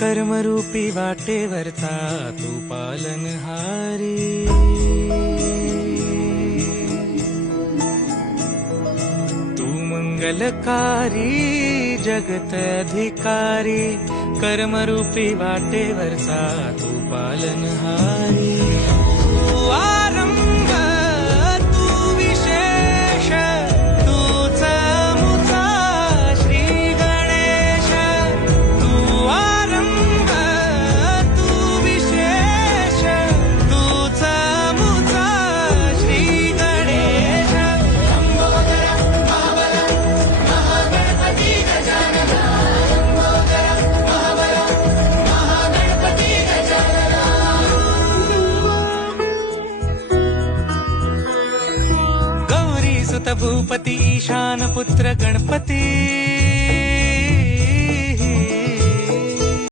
कर्मरूपी वाटेवरचा तू पालनहारी। तू मंगलकारी जगत अधिकारी, कर्मरूपी वाटेवरचा तू पालनहारी। तू आरंभ तू विशेष, तूच मुचा श्री गणेश। तू आरंभ तू विशेष, तूच मुचा श्री गणेश। लंबोदर महाबल महागणपती गजानन, लंबोदर महाबल महागणपती गजानन। गौरी सुत भूपती ईशान पुत्र गणपती,